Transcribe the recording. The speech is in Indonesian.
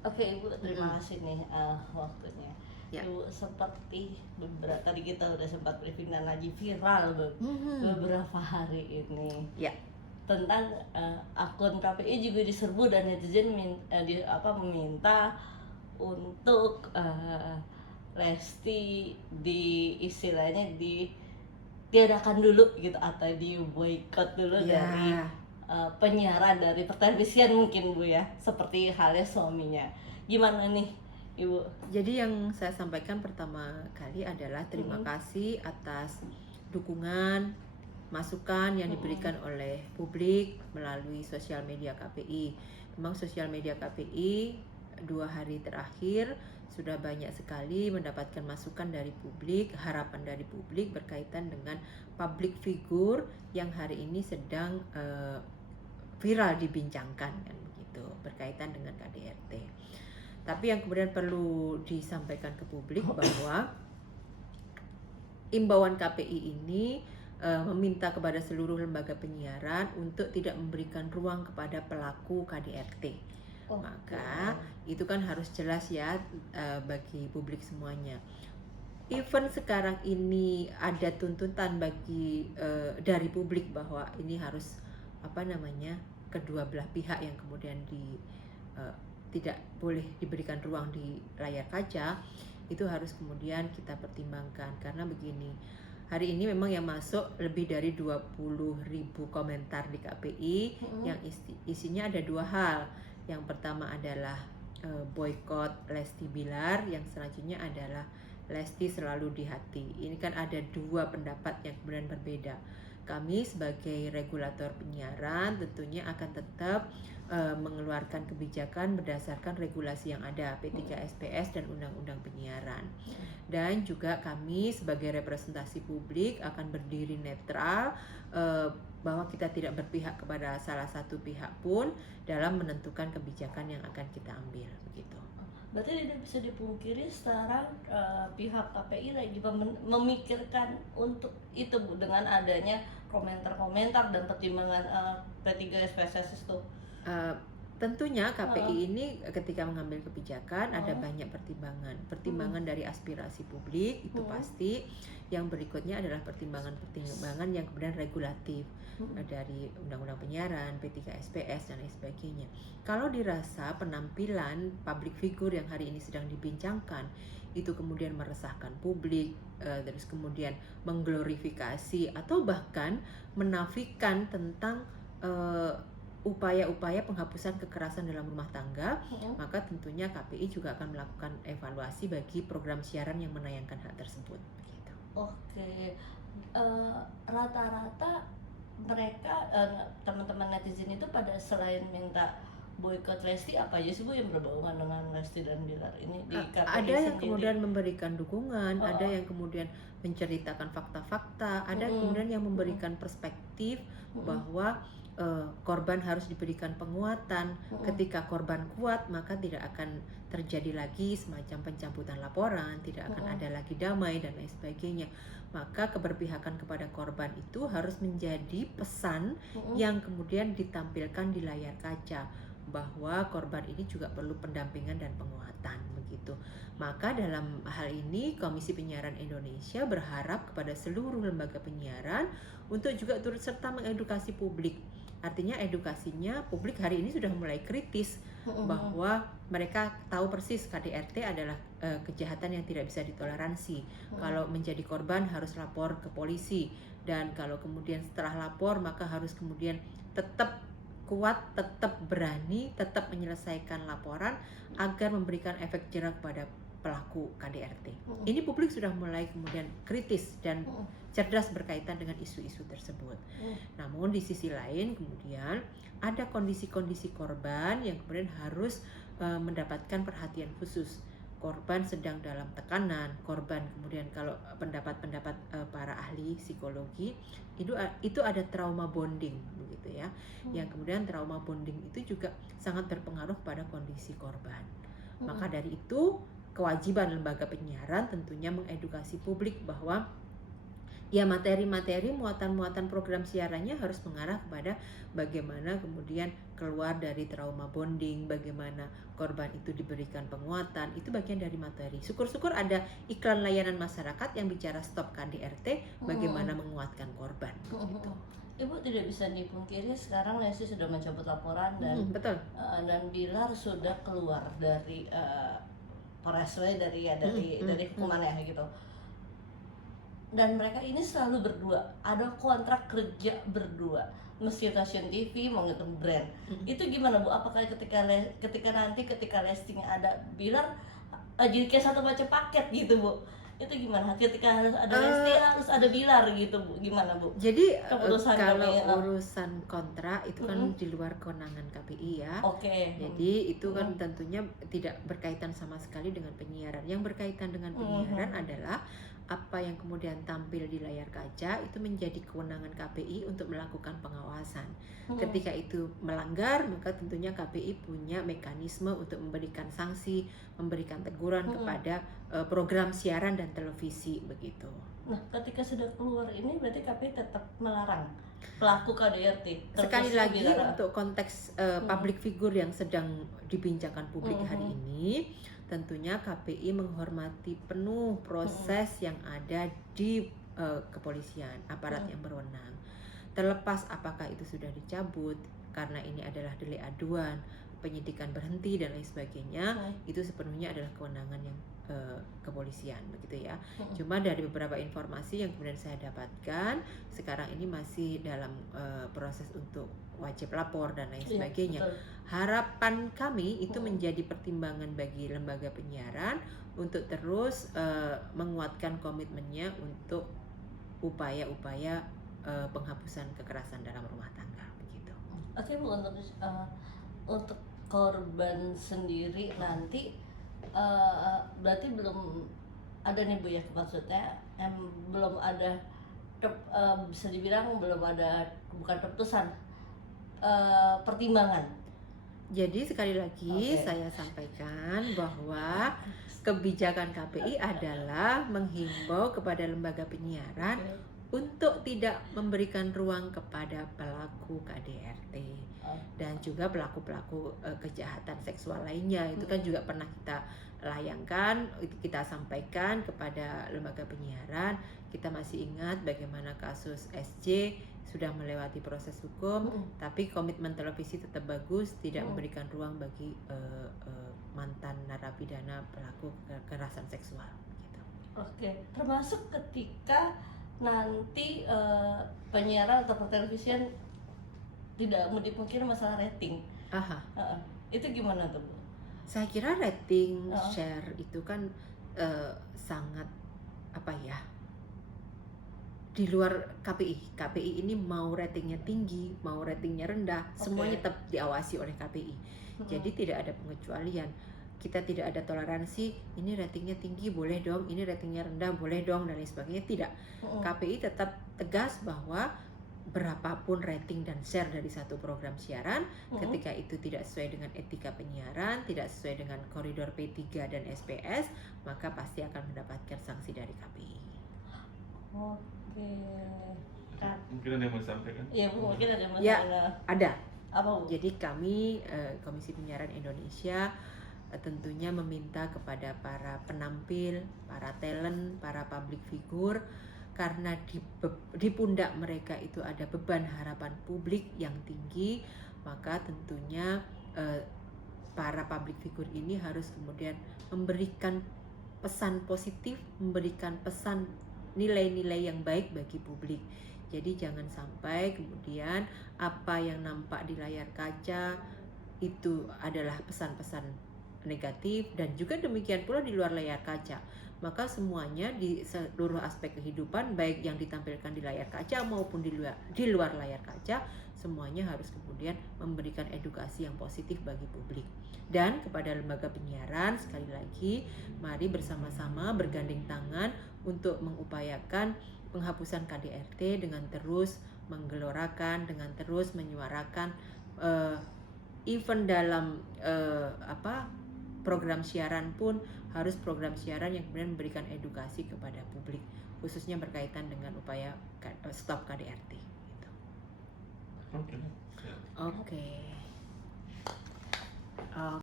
Oke Ibu, terima kasih nih waktunya. Ya. Ibu, seperti beberapa tadi kita udah sempat briefing dan lagi viral Mhm. beberapa hari ini Ya. tentang akun KPI juga diserbu dan netizen meminta untuk Lesti di istilahnya ditiadakan dulu gitu atau di boykot dulu dari Ya. penyiaran dari pertelevisian mungkin Bu ya, seperti halnya suaminya. Gimana nih Ibu? Jadi yang saya sampaikan pertama kali adalah terima Mm-mm. kasih atas dukungan, masukan yang Mm-mm. diberikan oleh publik melalui sosial media KPI. Memang sosial media KPI 2 hari terakhir sudah banyak sekali mendapatkan masukan dari publik, harapan dari publik berkaitan dengan public figure yang hari ini sedang viral dibincangkan kan begitu berkaitan dengan KDRT. Tapi yang kemudian perlu disampaikan ke publik bahwa imbauan KPI ini meminta kepada seluruh lembaga penyiaran untuk tidak memberikan ruang kepada pelaku KDRT. Oh, Maka itu kan harus jelas ya bagi publik semuanya. Even sekarang ini ada tuntutan bagi dari publik bahwa ini harus kedua belah pihak yang kemudian tidak boleh diberikan ruang di layar kaca, itu harus kemudian kita pertimbangkan karena begini. Hari ini memang yang masuk lebih dari 20.000 komentar di KPI yang isinya ada 2 hal. Yang pertama adalah boykot Lesti Bilar, yang selanjutnya adalah Lesti selalu di hati. Ini kan ada 2 pendapat yang kemudian berbeda. Kami sebagai regulator penyiaran tentunya akan tetap mengeluarkan kebijakan berdasarkan regulasi yang ada, P3SPS dan Undang-Undang Penyiaran. Dan juga kami sebagai representasi publik akan berdiri netral, bahwa kita tidak berpihak kepada salah satu pihak pun dalam menentukan kebijakan yang akan kita ambil, begitu. Berarti tidak bisa dipungkiri sekarang pihak KPI lagi memikirkan untuk itu Bu, dengan adanya komentar-komentar dan pertimbangan P3SPSS itu. Tentunya KPI ini ketika mengambil kebijakan ada banyak pertimbangan dari aspirasi publik itu pasti. Yang berikutnya adalah pertimbangan yang kemudian regulatif dari Undang-Undang Penyiaran, P3SPS dan lain sebagainya. Kalau dirasa penampilan public figure yang hari ini sedang dibincangkan itu kemudian meresahkan publik, terus kemudian mengglorifikasi atau bahkan menafikan tentang upaya-upaya penghapusan kekerasan dalam rumah tangga, maka tentunya KPI juga akan melakukan evaluasi bagi program siaran yang menayangkan hal tersebut. Begitu. Oke, rata-rata mereka teman-teman netizen itu pada selain minta boykot Lesti, apa aja sih Bu yang berhubungan dengan Lesti dan Bilar ini di KPI ada yang sendiri? kemudian memberikan dukungan, ada yang kemudian menceritakan fakta-fakta, ada kemudian yang memberikan perspektif bahwa korban harus diberikan penguatan. Ketika korban kuat, maka tidak akan terjadi lagi semacam pencabutan laporan, tidak akan ada lagi damai dan lain sebagainya. Maka keberpihakan kepada korban itu harus menjadi pesan yang kemudian ditampilkan di layar kaca, bahwa korban ini juga perlu pendampingan dan penguatan, begitu. Maka dalam hal ini Komisi Penyiaran Indonesia berharap kepada seluruh lembaga penyiaran untuk juga turut serta mengedukasi publik. Artinya edukasinya publik hari ini sudah mulai kritis bahwa mereka tahu persis KDRT adalah kejahatan yang tidak bisa ditoleransi. Kalau menjadi korban harus lapor ke polisi, dan kalau kemudian setelah lapor maka harus kemudian tetap kuat, tetap berani, tetap menyelesaikan laporan agar memberikan efek jerah kepada pelaku KDRT. Ini publik sudah mulai kemudian kritis dan cerdas berkaitan dengan isu-isu tersebut. Namun di sisi lain kemudian ada kondisi-kondisi korban yang kemudian harus mendapatkan perhatian khusus. Korban sedang dalam tekanan, korban kemudian kalau pendapat-pendapat para ahli psikologi itu ada trauma bonding begitu ya. Yang kemudian trauma bonding itu juga sangat berpengaruh pada kondisi korban. Maka dari itu kewajiban lembaga penyiaran tentunya mengedukasi publik bahwa Ya, materi-materi muatan-muatan program siarannya harus mengarah kepada bagaimana kemudian keluar dari trauma bonding, bagaimana korban itu diberikan penguatan, itu bagian dari materi. Syukur-syukur ada iklan layanan masyarakat yang bicara stop KDRT, bagaimana menguatkan korban. Gitu. Ibu tidak bisa dipungkiri sekarang Lesti sudah mencabut laporan dan Betul. Dan Bilar sudah keluar dari Pareswe dari hukumannya gitu. Dan mereka ini selalu berdua, ada kontrak kerja berdua, meski stasiun TV mau ngitung brand. Itu gimana Bu? Apakah ketika listingnya ada Bilar jadi kayak satu baca paket gitu Bu? Itu gimana? Ketika harus ada Lesti harus ada Bilar gitu Bu? Gimana Bu? Jadi Keputusan kalau KPI, urusan kontrak itu kan di luar kewenangan KPI ya. Oke. Jadi itu kan tentunya tidak berkaitan sama sekali dengan penyiaran. Yang berkaitan dengan penyiaran adalah apa yang kemudian tampil di layar kaca itu menjadi kewenangan KPI untuk melakukan pengawasan. Ketika itu melanggar, maka tentunya KPI punya mekanisme untuk memberikan sanksi, memberikan teguran kepada program siaran dan televisi begitu. Nah, ketika sudah keluar ini berarti KPI tetap melarang pelaku KDRT. Sekali lagi untuk konteks public figure yang sedang dibincangkan publik hari ini, tentunya KPI menghormati penuh proses yang ada di kepolisian, aparat yang berwenang. Terlepas apakah itu sudah dicabut karena ini adalah delik aduan, penyidikan berhenti dan lain sebagainya, itu sepenuhnya adalah kewenangan yang kepolisian begitu ya. Cuma dari beberapa informasi yang kemudian saya dapatkan, sekarang ini masih dalam proses untuk wajib lapor dan lain sebagainya. Harapan kami itu menjadi pertimbangan bagi lembaga penyiaran untuk terus menguatkan komitmennya untuk upaya-upaya penghapusan kekerasan dalam rumah tangga begitu. Oke Bu, untuk korban sendiri nanti berarti belum ada nih Bu ya, maksudnya belum ada bisa dibilang belum ada, bukan keputusan, pertimbangan. Jadi sekali lagi saya sampaikan bahwa kebijakan KPI adalah menghimbau kepada lembaga penyiaran untuk tidak memberikan ruang kepada pelaku KDRT dan juga pelaku-pelaku kejahatan seksual lainnya. Itu kan juga pernah kita layangkan, kita sampaikan kepada lembaga penyiaran. Kita masih ingat bagaimana kasus SJ sudah melewati proses hukum, tapi komitmen televisi tetap bagus, tidak memberikan ruang bagi mantan narapidana pelaku kekerasan seksual. Gitu. Oke, termasuk ketika nanti penyiaran atau pertelevisian tidak mau dipungkiri masalah rating. Itu gimana tuh Bu? Saya kira rating share itu kan sangat apa ya, di luar KPI. KPI ini mau ratingnya tinggi, mau ratingnya rendah, semuanya tetap diawasi oleh KPI. Jadi tidak ada pengecualian. Kita tidak ada toleransi, ini ratingnya tinggi boleh dong, ini ratingnya rendah boleh dong, dan lain sebagainya. Tidak. KPI tetap tegas bahwa berapapun rating dan share dari satu program siaran, ketika itu tidak sesuai dengan etika penyiaran, tidak sesuai dengan koridor P3 dan SPS, maka pasti akan mendapatkan sanksi dari KPI. Oke. Mungkin ada yang mau disampaikan? Iya Bu, mungkin ada yang mau ya, ada. Apa Bu? Jadi kami Komisi Penyiaran Indonesia tentunya meminta kepada para penampil, para talent, para public figure, karena di pundak mereka itu ada beban harapan publik yang tinggi, maka tentunya para public figure ini harus kemudian memberikan pesan positif, memberikan pesan nilai-nilai yang baik bagi publik. Jadi jangan sampai kemudian apa yang nampak di layar kaca itu adalah pesan-pesan negatif, dan juga demikian pula di luar layar kaca. Maka semuanya di seluruh aspek kehidupan, baik yang ditampilkan di layar kaca maupun di luar layar kaca, semuanya harus kemudian memberikan edukasi yang positif bagi publik. Dan kepada lembaga penyiaran, sekali lagi, mari bersama-sama bergandeng tangan untuk mengupayakan penghapusan KDRT dengan terus menggelorakan, dengan terus menyuarakan even dalam program siaran pun harus program siaran yang kemudian memberikan edukasi kepada publik khususnya berkaitan dengan upaya stop KDRT. Gitu. Oke. Oke.